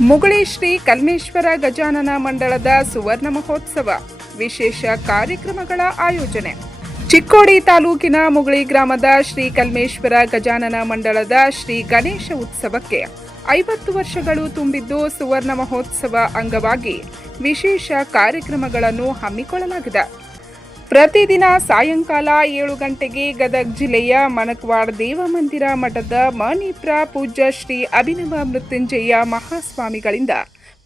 ಮುಗುಳಿ ಶ್ರೀ ಕಲ್ಮೇಶ್ವರ ಗಜಾನನ ಮಂಡಳದ ಸುವರ್ಣ ಮಹೋತ್ಸವ. ವಿಶೇಷ ಕಾರ್ಯಕ್ರಮಗಳ ಆಯೋಜನೆ. ಚಿಕ್ಕೋಡಿ ತಾಲೂಕಿನ ಮುಗುಳಿ ಗ್ರಾಮದ ಶ್ರೀ ಕಲ್ಮೇಶ್ವರ ಗಜಾನನ ಮಂಡಳದ ಶ್ರೀ ಗಣೇಶ ಉತ್ಸವಕ್ಕೆ ಐವತ್ತು ವರ್ಷಗಳು ತುಂಬಿದ್ದು ಸುವರ್ಣ ಮಹೋತ್ಸವ ಅಂಗವಾಗಿ ವಿಶೇಷ ಕಾರ್ಯಕ್ರಮಗಳನ್ನು ಹಮ್ಮಿಕೊಳ್ಳಲಾಗಿದೆ. ಪ್ರತಿದಿನ ಸಾಯಂಕಾಲ ಏಳು ಗಂಟೆಗೆ ಗದಗ ಜಿಲ್ಲೆಯ ಮನಕ್ವಾಡ್ ದೇವಮಂದಿರ ಮಠದ ಮಣಿಪ್ರ ಪೂಜ್ಯ ಶ್ರೀ ಅಭಿನವ ಮೃತ್ಯುಂಜಯ ಮಹಾಸ್ವಾಮಿಗಳಿಂದ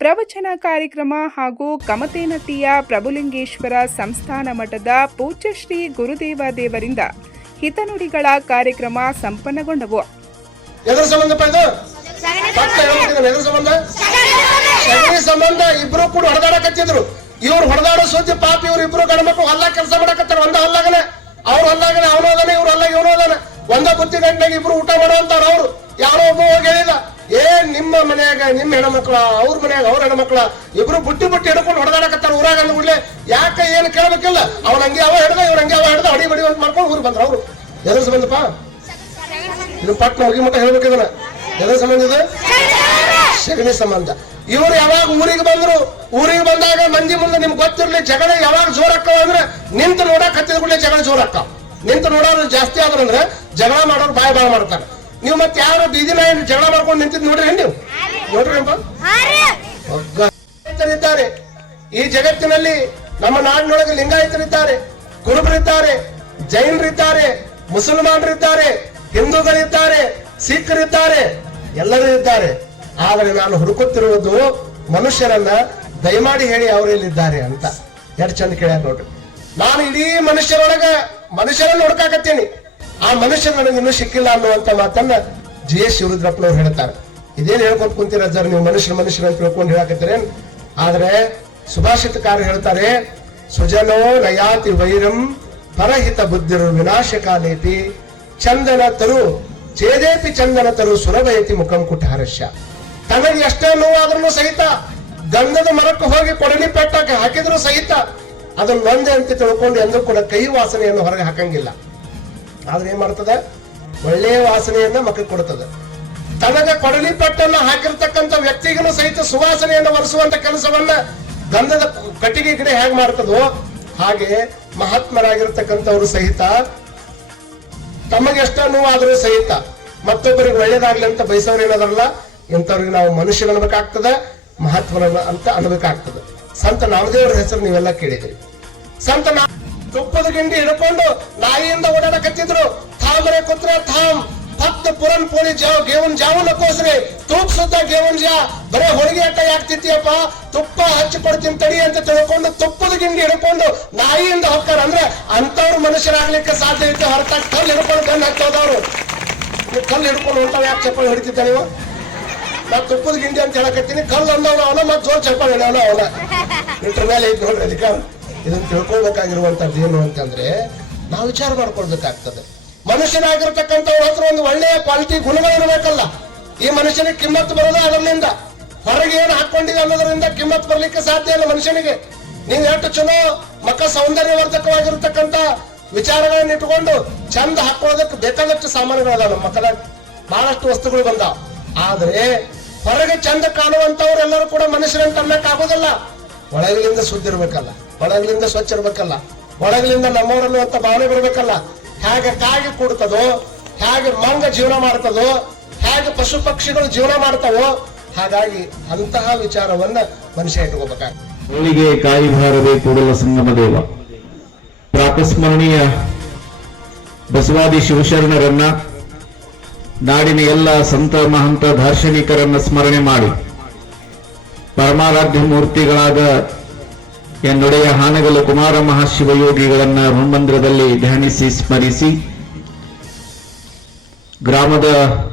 ಪ್ರವಚನ ಕಾರ್ಯಕ್ರಮ ಹಾಗೂ ಕಮತೇನತಿಯ ಪ್ರಭುಲಿಂಗೇಶ್ವರ ಸಂಸ್ಥಾನ ಮಠದ ಪೂಜ್ಯ ಶ್ರೀ ಗುರುದೇವ ದೇವರಿಂದ ಹಿತನುಡಿಗಳ ಕಾರ್ಯಕ್ರಮ ಸಂಪನ್ನಗೊಂಡವು. ಸಂಬಂಧ ಇಬ್ರು ಕೂಡ ಹೊಡೆದಾಡಕತ್ತಿದ್ರು. ಇವ್ರು ಹೊಡೆದಾಡೋ ಸುದ್ದಿ ಪಾಪ ಇವ್ರು ಇಬ್ರು ಗಂಡ ಮಕ್ಕಳು ಹೊಲ ಕೆಲಸ ಮಾಡಕತ್ತಾರ. ಒಂದ ಹೊಲ್ಲಾಗನೆ ಅವ್ರ ಹೊಲ್ಲಾಗನೆ ಅವನು ಹೋದಾನೆ ಇವ್ರ ಹೊಲ್ಲಾಗ ಇವನು ಹೋದಾನೆ ಒಂದ ಬುತ್ತಿ ಗಂಟೆಗೆ ಇಬ್ರು ಊಟ ಮಾಡುವಂತಾರ ಅವ್ರು. ಯಾರೋ ಒಬ್ಬ ಹೋಗಿ ಹೇಳಿದ ಏ ನಿಮ್ಮ ಮನ್ಯಾಗ ನಿಮ್ಮ ಹೆಣ್ಮಕ್ಳ ಅವ್ರ ಮನೆಯಾಗ ಅವ್ರ ಹೆಣ್ಮಕ್ಳ ಇಬ್ರು ಬುಟ್ಟಿ ಬುಟ್ಟಿ ಹಿಡ್ಕೊಂಡು ಹೊಡೆದಾಡಕತ್ತಾರ ಊರಾಗ ಅಂದ ಕೂಡ್ಲೆ. ಯಾಕೆ ಏನ್ ಕೇಳಬೇಕಿಲ್ಲ. ಅವ್ನ ಹಂಗೆ ಅವ ಹಿಡ್ದ ಇವ್ರ ಹಂಗೆ ಅವ ಹಿಡ್ದ ಅಡಿ ಬಡಿ ಅಂತ ಮಾಡ್ಕೊಂಡು ಊರು ಬಂದ್ರ ಅವ್ರು. ಎದುರು ಸಂಬಂಧಪ್ಪ? ಇದು ಪಟ್ನ ಹೋಗಿ ಮಟ್ಟ ಹೇಳ್ಬೇಕಿದನ? ಎದ್ರ ಸಂಬಂಧ ಇದು? ಸಗಣಿ ಸಂಬಂಧ. ಇವ್ರು ಯಾವಾಗ ಊರಿಗೆ ಬಂದ್ರು, ಊರಿಗೆ ಬಂದಾಗ ಮಂದಿ ಮುಂದೆ ನಿಮ್ಗೆ ಗೊತ್ತಿರ್ಲಿ, ಜಗಳ ಯಾವಾಗ ಜೋರಕ್ಕವ ಅಂದ್ರೆ ನಿಂತು ನೋಡಕ್ ಹತ್ತಿದ ಕೂಡಲೇ ಜಗಳ ಜೋರಕ್ಕ. ನಿಂತು ನೋಡೋರು ಜಾಸ್ತಿ ಆದ್ರು ಅಂದ್ರೆ ಜಗಳ ಮಾಡೋರು ಬಾಯ್ ಬಾಯ್ ಮಾಡ್ತಾರೆ. ನೀವು ಮತ್ತೆ ಯಾರು ಬೀದಿ ನಾಯಿ ಜಗಳ ಮಾಡ್ಕೊಂಡು ನಿಂತಿದ್ ನೋಡ್ರಿ ನೀವು? ನೋಡ್ರಿ ಈ ಜಗತ್ತಿನಲ್ಲಿ ನಮ್ಮ ನಾಡಿನೊಳಗೆ ಲಿಂಗಾಯತರಿದ್ದಾರೆ. ಕುರುಬರಿದ್ದಾರೆ, ಜೈನರಿದ್ದಾರೆ, ಮುಸಲ್ಮಾನರಿದ್ದಾರೆ, ಹಿಂದೂಗಳಿದ್ದಾರೆ, ಸಿಖ್ರಿದ್ದಾರೆ, ಎಲ್ಲರೂ ಇದ್ದಾರೆ. ಆದರೆ ನಾನು ಹುಡುಕುತ್ತಿರುವುದು ಮನುಷ್ಯರನ್ನ ದಯಮಾಡಿ ಹೇಳಿ ಅವರೆಲ್ಲಿದ್ದಾರೆ ಅಂತ. ಎರಡು ಚಂದ ಕೇಳ್ಯಾರ ನೋಡ್ರಿ. ನಾನು ಇಡೀ ಮನುಷ್ಯರೊಳಗ ಮನುಷ್ಯರನ್ನ ಹುಡುಕಾಕತ್ತೀನಿ. ಆ ಮನುಷ್ಯ ನನಗೆ ಇನ್ನೂ ಸಿಕ್ಕಿಲ್ಲ ಅನ್ನುವಂತ ಮಾತನ್ನ ಜಿ ಎಸ್ ಶಿವರುದ್ರಪ್ಪನವ್ರು ಹೇಳ್ತಾರೆ. ಇದೇನು ಹೇಳ್ಕೊಂಡು ಕುಂತೀರ ಸರ್, ನೀವು ಮನುಷ್ಯ ಮನುಷ್ಯರ ಅಂತ ತಿಳ್ಕೊಂಡು ಹೇಳಕತ್ತೀರ ಆದ್ರೆ ಸುಭಾಷಿತಕಾರ ಹೇಳ್ತಾರೆ, ಸುಜನೋ ನಯಾತಿ ವೈರಂ ಪರಹಿತ ಬುದ್ಧಿರು ವಿನಾಶಕಾಲೇಪಿ, ಚಂದನ ತರು ಚೇದೇಪಿ ಚಂದನ ತರು ಸುಲಭಯತಿ ಮುಖಂ ಕುಠಾರಸ್ಯ ತನಗೆ ಎಷ್ಟೇ ನೋವಾದ್ರೂ ಸಹಿತ ಗಂಧದ ಮರಕ್ಕೆ ಹೋಗಿ ಕೊಡಲಿ ಪೆಟ್ಟಕ್ಕೆ ಹಾಕಿದ್ರು ಸಹಿತ ಅದನ್ನ ನೊಂದೆ ಅಂತ ತಿಳ್ಕೊಂಡು ಎಂದೂ ಕೂಡ ಕೈ ವಾಸನೆಯನ್ನು ಹೊರಗೆ ಹಾಕಂಗಿಲ್ಲ. ಆದ್ರೆ ಏನ್ ಮಾಡ್ತದೆ? ಒಳ್ಳೆಯ ವಾಸನೆಯನ್ನ ಮಕ್ಕಳಿಗೆ ಕೊಡ್ತದೆ. ತನಗ ಕೊಡಲಿ ಪಟ್ಟನ್ನ ಹಾಕಿರ್ತಕ್ಕಂಥ ವ್ಯಕ್ತಿಗೂ ಸಹಿತ ಸುವಾಸನೆಯನ್ನು ಒರೆಸುವಂತ ಕೆಲಸವನ್ನ ಗಂಧದ ಕಟ್ಟಿಗೆ ಗಿಡ ಹೇಗೆ ಮಾಡ್ತದೋ ಹಾಗೆ ಮಹಾತ್ಮರಾಗಿರ್ತಕ್ಕಂಥವ್ರು ಸಹಿತ ತಮಗೆ ಎಷ್ಟೋ ನೋವಾದ್ರೂ ಸಹಿತ ಮತ್ತೊಬ್ಬರಿಗೆ ಒಳ್ಳೇದಾಗ್ಲಿ ಅಂತ ಬಯಸೋರು ಇಂಥವ್ರಿಗೆ ನಾವು ಮನುಷ್ಯರು ಮಹಾತ್ಮನ ಅಂತ ಅನ್ಬೇಕಾಗ್ತದೆ. ಸಂತ ನಾಮದೇವರ ಹೆಸರು ನೀವೆಲ್ಲ ಕೇಳಿದ್ರಿ ಸಂತ ನಾ ತುಪ್ಪದ ಗಿಂಡಿ ಹಿಡ್ಕೊಂಡು ನಾಯಿಯಿಂದ ಓಡಾಡಕತ್ತಿದ್ರು. ಥಾಮರೆ ಕುತ್ರ ಥಾಮ್. ಭಕ್ತ ಪುರನ್ ಪೋಳಿ ಜಾವ್, ಗೇವನ್ ಜಾವು ನಕೋಸ್ರಿ ತೂಪ್ ಸುದ್ದ ಗೇವನ್ ಜಾ. ಬರೇ ಹೊಳಿಗೆ ಅಟ್ಟ ಯಾಕ್ತಿದ್ಯಪ್ಪ ತುಪ್ಪ ಹಚ್ಚಿ ಕೊಡ್ತೀನಿ ತಡಿ ಅಂತ ತಿಳ್ಕೊಂಡು ತುಪ್ಪದ ಗಿಂಡಿ ಹಿಡ್ಕೊಂಡು ನಾಯಿಯಿಂದ ಹೋಗ್ತಾರ ಅಂದ್ರೆ ಅಂತವ್ರು ಮನುಷ್ಯರಾಗ್ಲಿಕ್ಕೆ ಸಾಧ್ಯ ಇತ್ತು ಹೊರತಾಗಿ ಕಲ್ಲು ಹಿಡ್ಕೊಂಡು ಗನ್ ನೀವು ಕಲ್ಲು ಹಿಡ್ಕೊಂಡು ಹೊಂಟಾವ ಯಾಕೆ ಚಪ್ಪಲಿ ಹಿಡಿತಿದ್ದ ನೀವು? ನಾ ತುಪ್ಪದ ಗಿಂಡಿ ಅಂತ ಹೇಳಕತ್ತೀನಿ. ಕಲ್ಲು ಅಂದವನ ಅವನ, ಮತ್ತೆ ಜೋರ್ ಚಪ್ಪಾಳೆ ಅವನ ಅವನ. ಇಟ್ರ ಮೇಲೆ ಐತ್ ನೋಡ್ರಿ, ಅದಕ್ಕೆ ಇದನ್ನ ತಿಳ್ಕೊಬೇಕಾಗಿರುವಂತದ್ದು ಏನು ಅಂತಂದ್ರೆ, ನಾವು ವಿಚಾರ ಮಾಡ್ಕೊಳ್ಬೇಕಾಗ್ತದೆ. ಮನುಷ್ಯನಾಗಿರ್ತಕ್ಕಂಥವ್ರ ಹತ್ರ ಒಂದು ಒಳ್ಳೆಯ ಕ್ವಾಲಿಟಿ ಗುಣಗಳು ಇರಬೇಕಲ್ಲ. ಈ ಮನುಷ್ಯನಿಗೆ ಕಿಮ್ಮತ್ತು ಬರೋದೇ ಅದರಿಂದ. ಹೊರಗೆ ಏನು ಹಾಕೊಂಡಿದೆ ಅನ್ನೋದರಿಂದ ಕಿಮ್ಮತ್ ಬರ್ಲಿಕ್ಕೆ ಸಾಧ್ಯ ಇಲ್ಲ ಮನುಷ್ಯನಿಗೆ. ನೀವು ಎಷ್ಟು ಚಲೋ ಮಕ್ಕ ಸೌಂದರ್ಯವರ್ಧಕವಾಗಿರ್ತಕ್ಕಂಥ ವಿಚಾರಗಳನ್ನ ಇಟ್ಕೊಂಡು ಚಂದ ಹಾಕೊಳ್ಳೋದಕ್ಕೆ ಬೇಕಾದಷ್ಟು ಸಾಮಾನುಗಳಲ್ಲ ನಮ್ಮ ಮಕ್ಕಳ ಬಹಳಷ್ಟು ವಸ್ತುಗಳು ಬಂದಾವ. ಆದ್ರೆ ಹೊರಗೆ ಚಂದ ಕಾಣುವಂತವ್ರೆಲ್ಲರೂ ಕೂಡ ಮನುಷ್ಯರನ್ನು ತನ್ನಕ್ಕೆ ಆಗೋದಲ್ಲ. ಒಳಗಲಿಂದ ಸುದ್ದಿರ್ಬೇಕಲ್ಲ ಒಳಗಲಿಂದ ಸ್ವಚ್ಛ ಇರ್ಬೇಕಲ್ಲ ಒಳಗಲಿಂದ ನಮ್ಮವರನ್ನು ಅಂತ ಭಾವನೆ ಬರಬೇಕಲ್ಲ. ಹೇಗೆ ಕಾಗಿ ಕೂಡ್ತದೋ, ಹೇಗೆ ಮಂಗ ಜೀವನ ಮಾಡ್ತದೋ, ಹೇಗೆ ಪಶು ಪಕ್ಷಿಗಳು ಜೀವನ ಮಾಡ್ತಾವೋ, ಹಾಗಾಗಿ ಅಂತಹ ವಿಚಾರವನ್ನ ಮನುಷ್ಯ ಇಟ್ಕೋಬೇಕಾಗ್ತದೆ. ಹೋಳಿಗೆ ಕಾಯಿ ಭಾರವೇ ಕೂಡಲ ಸಂಗಮ ದೇವ ಪ್ರಾತಸ್ಮರಣೀಯ ಬಸವಾದಿ ಶಿವಶರಣರನ್ನ ನಾಡಿನ ಎಲ್ಲ ಸಂತ ಮಹಂತ ದಾರ್ಶನಿಕರನ್ನ ಸ್ಮರಣೆ ಮಾಡಿ. ಪರಮಾರಾಧ್ಯ ಮೂರ್ತಿಗಳಾದ ಎನ್ನೊಡೆಯ ಹಾನಗಲು ಕುಮಾರ ಮಹಾಶಿವಯೋಗಿಗಳನ್ನ ಹನುಮಂದಿರದಲ್ಲಿ ಧ್ಯಾನಿಸಿ ಸ್ಮರಿಸಿ, ಗ್ರಾಮದ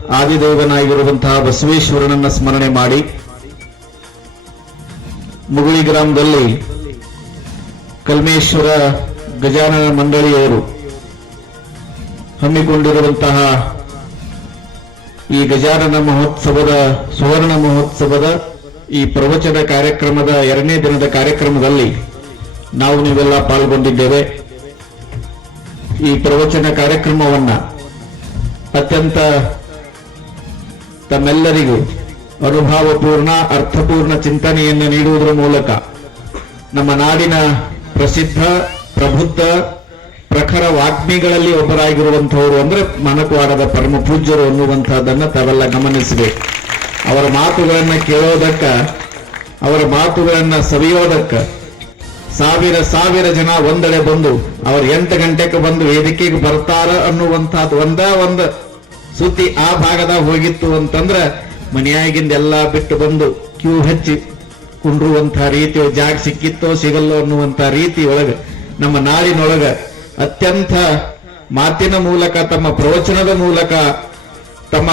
ಆದಿದೇವನಾಗಿರುವಂತಹ ಬಸವೇಶ್ವರನನ್ನ ಸ್ಮರಣೆ ಮಾಡಿ, ಮುಗುಳಿ ಗ್ರಾಮದಲ್ಲಿ ಕಲ್ಮೇಶ್ವರ ಗಜಾನನ ಮಂಡಳಿಯವರು ಹಮ್ಮಿಕೊಂಡಿರುವಂತಹ ಈ ಗಜಾನನ ಮಹೋತ್ಸವದ, ಸುವರ್ಣ ಮಹೋತ್ಸವದ ಈ ಪ್ರವಚನ ಕಾರ್ಯಕ್ರಮದ ಎರಡನೇ ದಿನದ ಕಾರ್ಯಕ್ರಮದಲ್ಲಿ ನಾವು ನೀವೆಲ್ಲ ಪಾಲ್ಗೊಂಡಿದ್ದೇವೆ. ಈ ಪ್ರವಚನ ಕಾರ್ಯಕ್ರಮವನ್ನ ಅತ್ಯಂತ ತಮ್ಮೆಲ್ಲರಿಗೂ ಅನುಭವಪೂರ್ಣ ಅರ್ಥಪೂರ್ಣ ಚಿಂತನೆಯನ್ನು ನೀಡುವುದರ ಮೂಲಕ ನಮ್ಮ ನಾಡಿನ ಪ್ರಸಿದ್ಧ, ಪ್ರಬುದ್ಧ ಪ್ರಖರ ವಾಗ್ಮಿಗಳಲ್ಲಿ ಒಬ್ಬರಾಗಿರುವಂತಹವರು ಅಂದ್ರೆ ಮನಕವಾಡದ ಪರಮ ಪೂಜ್ಯರು ಅನ್ನುವಂತಹದನ್ನ ತಾವೆಲ್ಲ ಗಮನಿಸಬೇಕು. ಅವರ ಮಾತುಗಳನ್ನ ಕೇಳೋದಕ್ಕ, ಅವರ ಮಾತುಗಳನ್ನ ಸವಿಯೋದಕ್ಕ ಸಾವಿರ ಸಾವಿರ ಜನ ಒಂದೆಡೆ ಬಂದು ಅವ್ರು ಎಂಟು ಗಂಟೆಗೆ ಬಂದು ವೇದಿಕೆಗೆ ಬರ್ತಾರ ಅನ್ನುವಂಥದ್ದು ಒಂದ ಒಂದು ಸುದ್ದಿ ಆ ಭಾಗದ ಹೋಗಿತ್ತು ಅಂತಂದ್ರ ಮನೆಯಾಗಿಂದ ಎಲ್ಲಾ ಬಿಟ್ಟು ಬಂದು ಕ್ಯೂ ಹಚ್ಚಿ ಕುಂಡ್ರುವಂತಹ ರೀತಿ ಜಾಗ ಸಿಕ್ಕಿತ್ತೋ ಸಿಗಲ್ಲೋ ಅನ್ನುವಂತ ರೀತಿ ಒಳಗ ನಮ್ಮ ನಾಡಿನೊಳಗ ಅತ್ಯಂತ ಮಾತಿನ ಮೂಲಕ, ತಮ್ಮ ಪ್ರವಚನದ ಮೂಲಕ, ತಮ್ಮ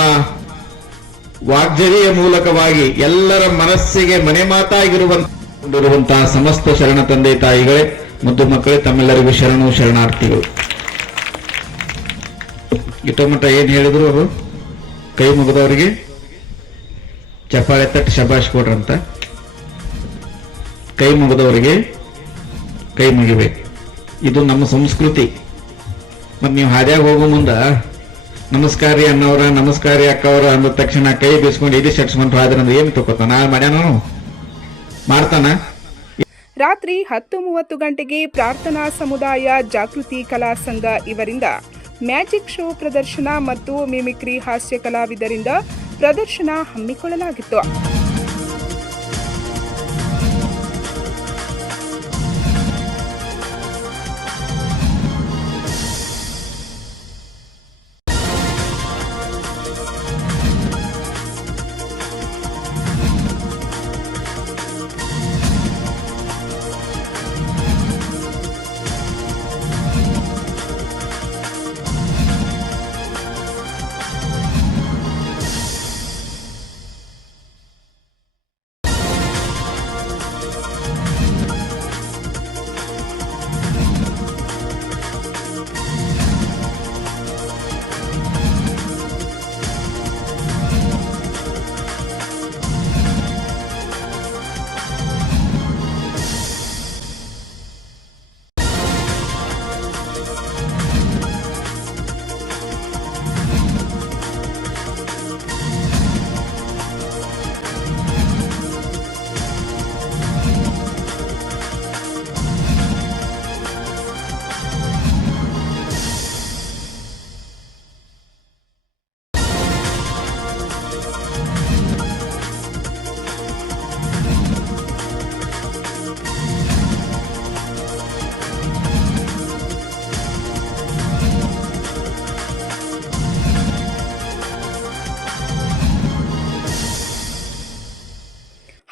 ವಾಗ್ಜರಿಯ ಮೂಲಕವಾಗಿ ಎಲ್ಲರ ಮನಸ್ಸಿಗೆ ಮನೆ ಮಾತಾಗಿರುವಂತಹ ಸಮಸ್ತ ಶರಣ ತಂದೆ ತಾಯಿಗಳೇ, ಮುದ್ದು ಮಕ್ಕಳೇ, ತಮ್ಮೆಲ್ಲರಿಗೂ ಶರಣು ಶರಣಾರ್ಥಿಗಳು. ಇಟ್ಟಮಟ್ಟ ಏನ್ ಹೇಳಿದ್ರು ಅವರು? ಕೈ ಮುಗಿದವರಿಗೆ ಚಪ್ಪಾಳೆ ತಟ್ಟು ಶಬಾಷ್ ಕೊಡ್ರಂತ. ಕೈ ಮುಗಿದವರಿಗೆ ಕೈ ಮುಗಿಬೇಕು. ಇದು ನಮ್ಮ ಸಂಸ್ಕೃತಿ. ಮತ್ ನೀವು ಹಾದ್ಯಾಗ ಹೋಗೋ ಮುಂದ, ನಮಸ್ಕಾರಿ ಅನ್ನೋರ ನಮಸ್ಕಾರಿ ಅಕ್ಕವ್ರ ಅಂದ ತಕ್ಷಣ ಕೈ ಬೀಸ್ಕೊಂಡು ಇದಿ ಶಟ್ಸ್ಕೊಂಡು ಆದ್ರೆ ಏನ್ ತಗೋತಾನ ಮಾಡ್ಯಾನ ಮಾಡ್ತಾನ? ರಾತ್ರಿ ಹತ್ತು ಮೂವತ್ತು ಗಂಟೆಗೆ ಪ್ರಾರ್ಥನಾ ಸಮುದಾಯ ಜಾಗೃತಿ ಕಲಾ ಸಂಘ ಇವರಿಂದ ಮ್ಯಾಜಿಕ್ ಶೋ ಪ್ರದರ್ಶನ ಮತ್ತು ಮಿಮಿಕ್ರಿ ಹಾಸ್ಯ ಕಲಾವಿದರಿಂದ ಪ್ರದರ್ಶನ ಹಮ್ಮಿಕೊಳ್ಳಲಾಗಿತ್ತು.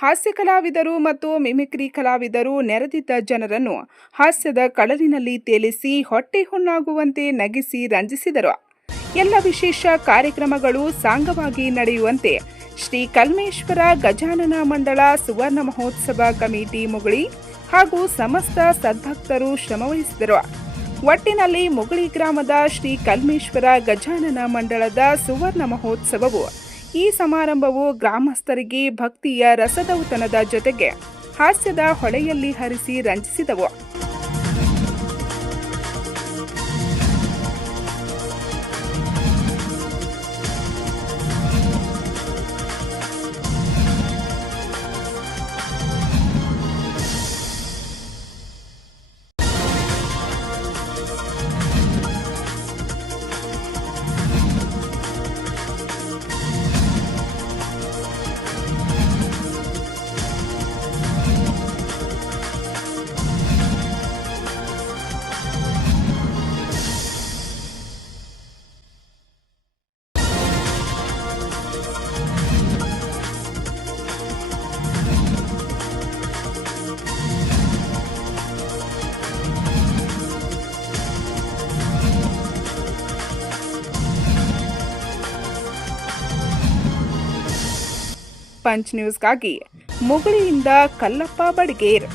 ಹಾಸ್ಯ ಕಲಾವಿದರು ಮತ್ತು ಮಿಮಿಕ್ರಿ ಕಲಾವಿದರು ನೆರೆದಿದ್ದ ಜನರನ್ನು ಹಾಸ್ಯದ ಕಡಲಿನಲ್ಲಿ ತೇಲಿಸಿ ಹೊಟ್ಟೆ ಹುಣ್ಣಾಗುವಂತೆ ನಗಿಸಿ ರಂಜಿಸಿದರು. ಎಲ್ಲ ವಿಶೇಷ ಕಾರ್ಯಕ್ರಮಗಳು ಸಾಂಗವಾಗಿ ನಡೆಯುವಂತೆ ಶ್ರೀ ಕಲ್ಮೇಶ್ವರ ಗಜಾನನ ಮಂಡಳ ಸುವರ್ಣ ಮಹೋತ್ಸವ ಕಮಿಟಿ ಮುಗುಳಿ ಹಾಗೂ ಸಮಸ್ತ ಸದ್ಭಕ್ತರು ಶ್ರಮವಹಿಸಿದರು. ಒಟ್ಟಿನಲ್ಲಿ ಮುಗುಳಿ ಗ್ರಾಮದ ಶ್ರೀ ಕಲ್ಮೇಶ್ವರ ಗಜಾನನ ಮಂಡಳದ ಸುವರ್ಣ ಮಹೋತ್ಸವವು ಈ ಸಮಾರಂಭವು ಗ್ರಾಮಸ್ಥರಿಗೆ ಭಕ್ತಿಯ ರಸದೌತನದ ಜೊತೆಗೆ ಹಾಸ್ಯದ ಹೊಳೆಯಲ್ಲಿ ಹರಿಸಿ ರಂಜಿಸಿದವು. ಪಂಚ್ ನ್ಯೂಸ್ಗಾಗಿ ಮುಗುಳಿಯಿಂದ ಕಲ್ಲಪ್ಪ ಬಡ್ಗೇರ್.